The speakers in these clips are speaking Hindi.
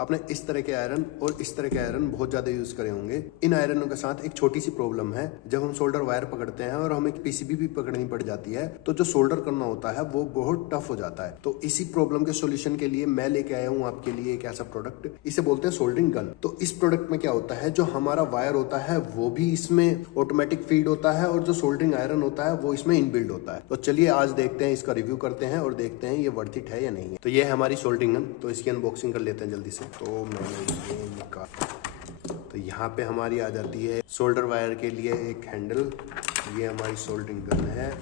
आपने इस तरह के आयरन और इस तरह के आयरन बहुत ज्यादा यूज करे होंगे। इन आयरनों के साथ एक छोटी सी प्रॉब्लम है, जब हम सोल्डर वायर पकड़ते हैं और हमें पीसीबी भी पकड़नी पड़ जाती है तो जो सोल्डर करना होता है वो बहुत टफ हो जाता है। तो इसी प्रॉब्लम के सोल्यूशन के लिए मैं लेके आया हूँ आपके लिए एक ऐसा प्रोडक्ट, इसे बोलते हैं सोल्डरिंग गन। तो इस प्रोडक्ट में क्या होता है, जो हमारा वायर होता है वो भी इसमें ऑटोमेटिक फीड होता है और जो सोल्डरिंग आयरन होता है वो इसमें इनबिल्ड होता है। तो चलिए आज देखते हैं, इसका रिव्यू करते हैं और देखते हैं ये वर्थ इट है या नहीं है। तो ये है हमारी सोल्डरिंग गन, तो इसकी अनबॉक्सिंग कर लेते हैं जल्दी से। तो मैंने ये निकाला, तो यहाँ पे हमारी आ जाती है सोल्डर वायर के लिए एक हैंडल। ये हमारी सोल्डरिंग गन है।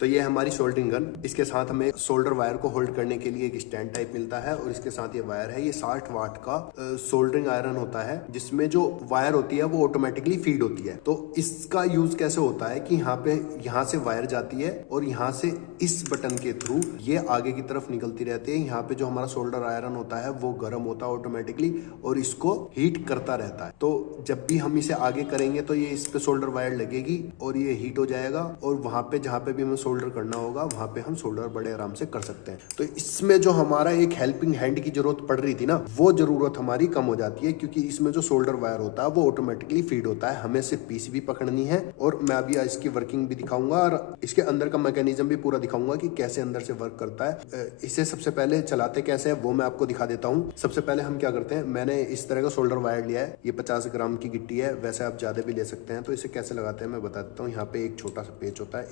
तो ये हमारी सोल्डरिंग गन, इसके साथ हमें सोल्डर वायर को होल्ड करने के लिए एक स्टैंड टाइप मिलता है और इसके साथ ये वायर है। ये 60 वाट का सोल्डरिंग आयरन होता है, जिसमें जो वायर होती है वो ऑटोमेटिकली फीड होती है। तो इसका यूज कैसे होता है कि यहाँ से वायर जाती है और यहाँ से इस बटन के थ्रू ये आगे की तरफ निकलती रहती है। यहाँ पे जो हमारा सोल्डर आयरन होता है वो गर्म होता है ऑटोमेटिकली और इसको हीट करता रहता है। तो जब भी हम इसे आगे करेंगे तो ये इस पे सोल्डर वायर लगेगी और ये हीट हो जाएगा और वहां पे जहाँ पे भी हमें सोल्डर करना होगा वहां पे हम सोल्डर बड़े आराम से कर सकते हैं। तो इसमें जो हमारा एक हेल्पिंग हैंड की जरूरत पड़ रही थी ना, वो जरूरत हमारी कम हो जाती है, क्योंकि इसमें जो सोल्डर वायर होता है वो ऑटोमेटिकली फीड होता है। हमें सिर्फ पीसीबी पकड़नी है और मैं अभी इसकी वर्किंग भी दिखाऊंगा और इसके अंदर का मैकेनिज्म भी पूरा दिखाऊंगा कि कैसे अंदर से वर्क करता है। इसे सबसे पहले चलाते कैसे है वो मैं आपको दिखा देता हूँ। सबसे पहले हम क्या करते हैं, मैंने इस तरह का सोल्डर वायर लिया है, ये 50 ग्राम की गिट्टी है, वैसे आप ज्यादा भी ले सकते हैं। तो इसे कैसे लगाते हैं मैं बता देता हूँ। यहाँ पे एक छोटा सा पेच होता है,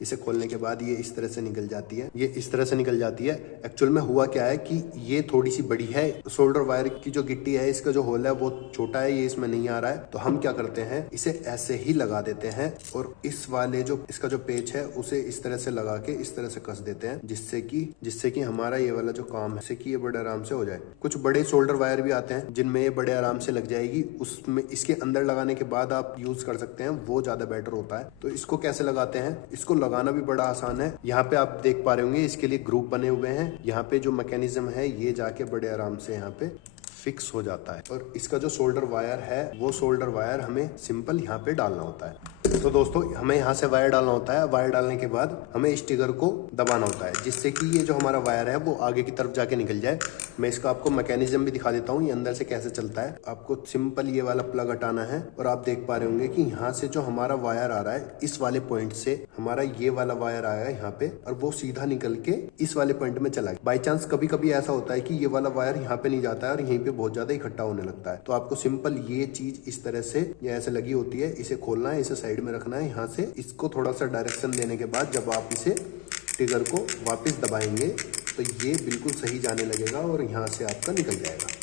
इसे खोलने के बाद ये इस तरह से निकल जाती है। ये इस तरह से निकल जाती है। एक्चुअल में हुआ क्या है कि ये थोड़ी सी बड़ी है, सोल्डर वायर की जो गिट्टी है इसका जो होल है वो छोटा है, ये इसमें नहीं आ रहा है। तो हम क्या करते हैं, इसे ऐसे ही लगा देते हैं और इस वाले जो इसका जो पेच है उसे इस तरह से लगा के इस तरह से कस देते हैं, जिससे कि हमारा ये वाला जो काम है कि ये बड़े आराम से हो जाए। कुछ बड़े सोल्डर वायर भी आते हैं जिनमें ये बड़े आराम से लग जाएगी, उसमें इसके अंदर लगाने के बाद आप यूज कर सकते हैं, वो ज्यादा बेटर होता है। तो इसको कैसे लगाते हैं, इसको लगाना भी बड़ा आसान है। यहाँ पे आप देख पा रहे होंगे इसके लिए ग्रुप बने हुए हैं। यहाँ पे जो मैकेनिज्म है ये जाके बड़े आराम से यहाँ पे फिक्स हो जाता है और इसका जो सोल्डर वायर है वो सोल्डर वायर हमें सिंपल यहाँ पे डालना होता है। तो दोस्तों हमें यहाँ से वायर डालना होता है। वायर डालने के बाद हमें इस ट्रिगर को दबाना होता है, जिससे कि ये जो हमारा वायर है वो आगे की तरफ जाके निकल जाए। मैं इसका आपको मैकेनिज्म भी दिखा देता हूँ, ये अंदर से कैसे चलता है। आपको सिंपल ये वाला प्लग हटाना है और आप देख पा रहे होंगे कि यहाँ से जो हमारा वायर आ रहा है इस वाले पॉइंट से हमारा ये वाला वायर आया यहाँ पे और वो सीधा निकल के इस वाले पॉइंट में चला गया। बाई चांस कभी कभी ऐसा होता है कि ये वाला वायर यहाँ पे नहीं जाता है और यहीं पे बहुत ज्यादा इकट्ठा होने लगता है। तो आपको सिंपल ये चीज इस तरह से ये ऐसे लगी होती है, इसे खोलना है, इसे साइड में रखना है। यहाँ से इसको थोड़ा सा डायरेक्शन देने के बाद जब आप इसे ट्रिगर को वापस दबाएंगे तो ये बिल्कुल सही जाने लगेगा और यहाँ से आपका निकल जाएगा।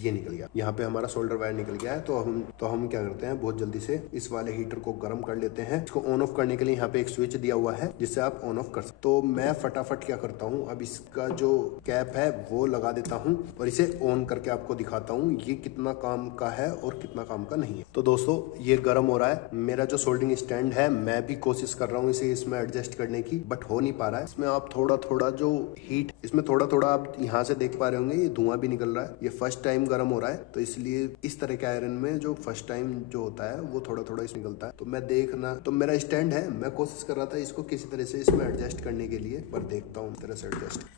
ये निकल गया, यहाँ पे हमारा सोल्डर वायर निकल गया है। तो हम क्या करते हैं, बहुत जल्दी से इस वाले हीटर को गर्म कर लेते हैं। इसको ऑन ऑफ करने के लिए यहाँ पे एक स्विच दिया हुआ है जिससे आप ऑन ऑफ कर सकते। तो मैं फटाफट क्या करता हूँ, अब इसका जो कैप है वो लगा देता हूँ और इसे ऑन करके आपको दिखाता हूँ ये कितना काम का है और कितना काम का नहीं है। तो दोस्तों ये गर्म हो रहा है। मेरा जो सोल्डरिंग स्टैंड है मैं भी कोशिश कर रहा हूँ इसे इसमें एडजस्ट करने की, बट हो नहीं पा रहा है। इसमें आप थोड़ा थोड़ा जो हीट, इसमें थोड़ा थोड़ा आप यहाँ से देख पा रहे होंगे ये धुआं भी निकल रहा है। ये फर्स्ट टाइम गर्म हो रहा है, तो इसलिए इस तरह के आयरन में जो फर्स्ट टाइम जो होता है वो थोड़ा थोड़ा इस निकलता है। तो मैं देखना, तो मेरा स्टैंड है, मैं कोशिश कर रहा था इसको किसी तरह से इसमें एडजस्ट करने के लिए, पर देखता हूँ तरह से एडजस्ट।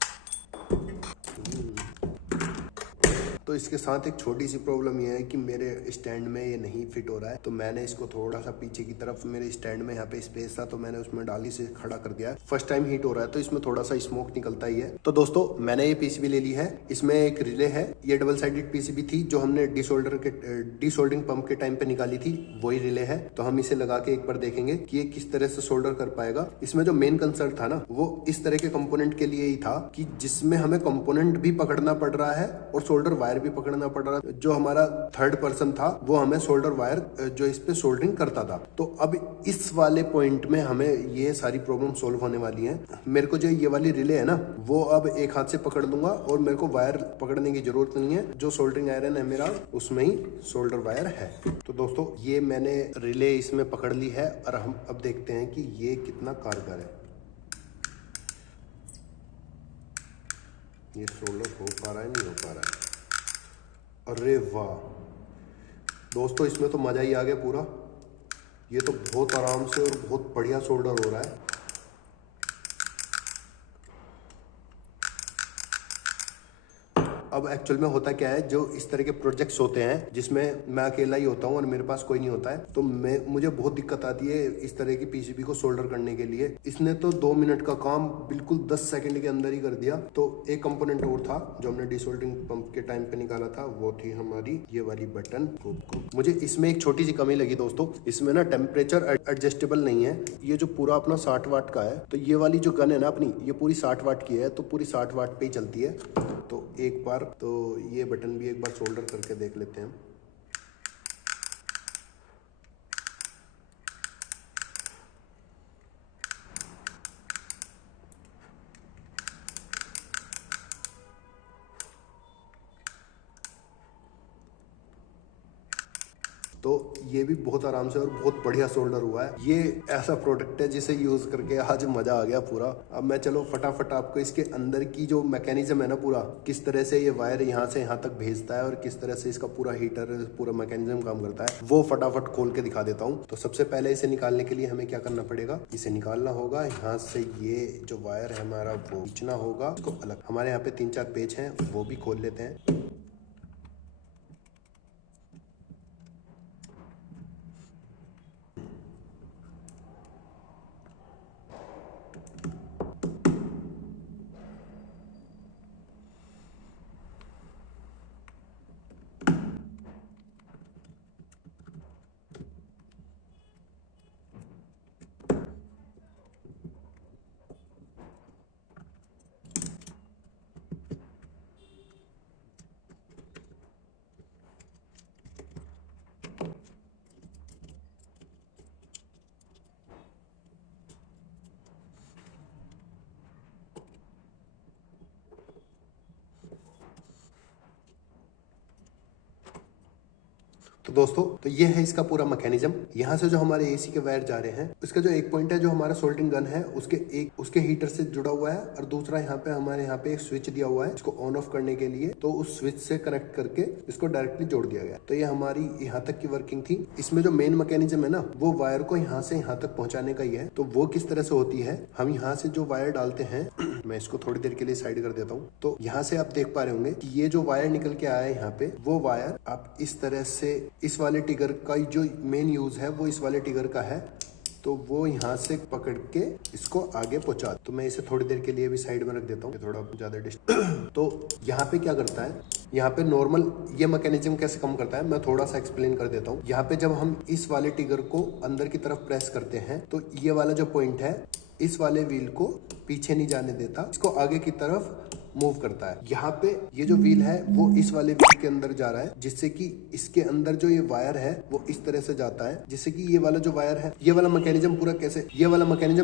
तो इसके साथ एक छोटी सी प्रॉब्लम ये है कि मेरे स्टैंड में ये नहीं फिट हो रहा है। तो मैंने इसको थोड़ा सा पीछे की तरफ, मेरे स्टैंड में यहाँ पे स्पेस था तो मैंने उसमें डाली से खड़ा कर दिया। फर्स्ट टाइम हीट हो रहा है तो इसमें थोड़ा सा स्मोक निकलता ही है। तो दोस्तों मैंने ये पीसीबी ले ली है, इसमें एक रिले है। ये डबल साइडेड पीसीबी थी जो हमने डीसोल्डरिंग पंप के टाइम पे निकाली थी, वही रिले है। तो हम इसे लगा के एक बार देखेंगे कि ये किस तरह से सोल्डर कर पाएगा। इसमें जो मेन कंसर्न था ना वो इस तरह के कंपोनेंट के लिए ही था कि जिसमें हमें कंपोनेंट भी पकड़ना पड़ रहा है और सोल्डर वायर भी पकड़ना पड़ रहा है। जो हमारा थर्ड पर्सन था वो हमें सोल्डर वायर जो इस पे सोल्डरिंग करता था। तो अब इस वाले पॉइंट में हमें ये सारी प्रॉब्लम सोल्व होने वाली है। मेरे को जो ये वाली रिले है ना वो अब एक हाथ से पकड़ लूंगा और मेरे को वायर पकड़ने की जरूरत नहीं है। जो सोल्डरिंग आयरन है मेरा उसमें ही सोल्डर वायर है। तो दोस्तों ये मैंने रिले इसमें पकड़ ली है और हम अब देखते हैं कि ये कितना कारगर है। ये सोल्डर हो पा रहा है, नहीं हो पा रहा है। अरे वाह दोस्तों इसमें तो मजा ही आ गया पूरा। ये तो बहुत आराम से और बहुत बढ़िया सोल्डर हो रहा है। अब अब एक्चुअल में होता क्या है, जो इस तरह के प्रोजेक्ट्स होते हैं जिसमें मैं अकेला ही होता हूँ और मेरे पास कोई नहीं होता है, तो मुझे बहुत दिक्कत आती है इस तरह की पीसीबी को सोल्डर करने के लिए। इसने तो 2 मिनट का काम बिल्कुल 10 सेकंड के अंदर ही कर दिया। तो एक कंपोनेंट और था जो हमने डिसोल्डरिंग पंप के टाइम पे निकाला था, वो थी हमारी ये वाली बटन। मुझे इसमें एक छोटी सी कमी लगी दोस्तों, इसमें ना टेम्परेचर एडजस्टेबल नहीं है। ये जो पूरा अपना 60 वाट का है, तो ये वाली जो गन है ना अपनी, ये पूरी 60 वाट की है, तो पूरी 60 वाट पे ही चलती है। तो एक बार तो ये बटन भी एक बार सोल्डर करके देख लेते हैं। तो ये भी बहुत आराम से और बहुत बढ़िया सोल्डर हुआ है। ये ऐसा प्रोडक्ट है जिसे यूज करके आज मजा आ गया पूरा। अब मैं चलो फटाफट आपको इसके अंदर की जो मैकेनिज्म है ना, पूरा किस तरह से ये वायर यहाँ से यहाँ तक भेजता है और किस तरह से इसका पूरा हीटर पूरा मैकेनिज्म काम करता है, वो फटाफट खोल के दिखा देता हूँ। तो सबसे पहले इसे निकालने के लिए हमें क्या करना पड़ेगा, इसे निकालना होगा यहाँ से। ये जो वायर है हमारा वो खींचना होगा इसको अलग। हमारे यहाँ पे 3-4 पेज हैं, वो भी खोल लेते हैं। तो दोस्तों, तो ये है इसका पूरा मैकेनिज्म। यहाँ से जो हमारे एसी के वायर जा रहे हैं, उसका जो एक पॉइंट है जो हमारा सोल्डरिंग गन है उसके हीटर से जुड़ा हुआ है, और दूसरा हमारे यहाँ पे एक स्विच दिया हुआ है इसको ऑन ऑफ करने के लिए। तो उस स्विच से कनेक्ट करके इसको डायरेक्टली जोड़ दिया गया। तो ये हमारी यहाँ तक की वर्किंग थी। इसमें जो मेन मैकेनिज्म है ना, वो वायर को यहाँ से यहाँ तक पहुंचाने का ही है। तो वो किस तरह से होती है, हम यहाँ से जो वायर डालते हैं मैं इसको थोड़ी देर के लिए साइड कर देता हूँ। तो यहाँ से आप देख पा रहे होंगे कि ये जो वायर निकल के आया है यहाँ पे, वो वायर आप इस तरह से इस वाले टिगर का जो मेन यूज है वो इस वाले टिगर का है। तो वो यहाँ से पकड़ के इसको आगे पहुंचा। तो मैं इसे थोड़ी देर के लिए भी साइड में रख देता हूँ, थोड़ा ज्यादा तो यहाँ पे क्या करता है, यहाँ पे नॉर्मल ये मैकेनिज्म कैसे काम करता है मैं थोड़ा सा एक्सप्लेन कर देता हूँ। यहाँ पे जब हम इस वाले टिगर को अंदर की तरफ प्रेस करते हैं, तो ये वाला जो पॉइंट है इस वाले व्हील को पीछे नहीं जाने देता, इसको आगे की तरफ मूव करता है। यहाँ पे ये जो व्हील है वो इस वाले व्हील के अंदर जा रहा है, जिससे कि इसके अंदर जो ये वायर है वो इस तरह से जाता है, जिससे कि ये वाला जो वायर है, ये वाला मैकेनिज्म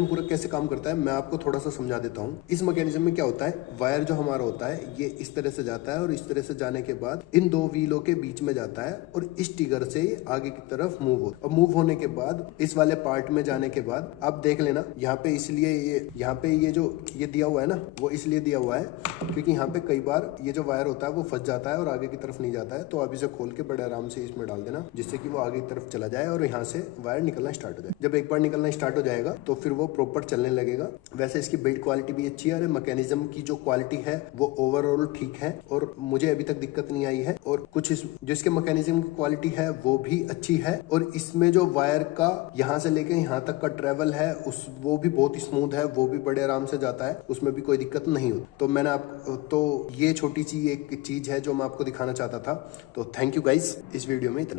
पूरा कैसे काम करता है मैं आपको थोड़ा सा समझा देता हूँ। इस मैकेनिज्म में क्या होता है, वायर जो हमारा होता है ये इस तरह से जाता है और इस तरह से जाने के बाद इन दो व्हीलों के बीच में जाता है और इस टिगर से ये आगे की तरफ मूव होता है। और मूव होने के बाद इस वाले पार्ट में जाने के बाद आप देख लेना, यहाँ पे इसलिए यहाँ पे ये जो ये दिया हुआ है ना, वो इसलिए दिया हुआ है क्योंकि यहाँ पे कई बार ये जो वायर होता है वो फंस जाता है और आगे की तरफ नहीं जाता है। तो आप इसे खोल के बड़े आराम से इसमें डाल देना, जिससे कि वो आगे की तरफ चला जाए और यहाँ से वायर निकलना स्टार्ट हो जाए। जब एक बार निकलना स्टार्ट हो जाएगा तो फिर वो प्रॉपर चलने लगेगा। वैसे इसकी बिल्ड क्वालिटी भी अच्छी है और मैकेनिज्म की जो क्वालिटी है वो ओवरऑल ठीक है और मुझे अभी तक दिक्कत नहीं आई है। और कुछ जो इसके मैकेनिज्म की क्वालिटी है वो भी अच्छी है और इसमें जो वायर का यहाँ से लेके यहाँ तक का ट्रेवल है वो भी बहुत ही स्मूथ है, वो भी बड़े आराम से जाता है, उसमें भी कोई दिक्कत नहीं हो। तो ये छोटी सी एक चीज है जो मैं आपको दिखाना चाहता था। तो थैंक यू गाइस, इस वीडियो में इतना।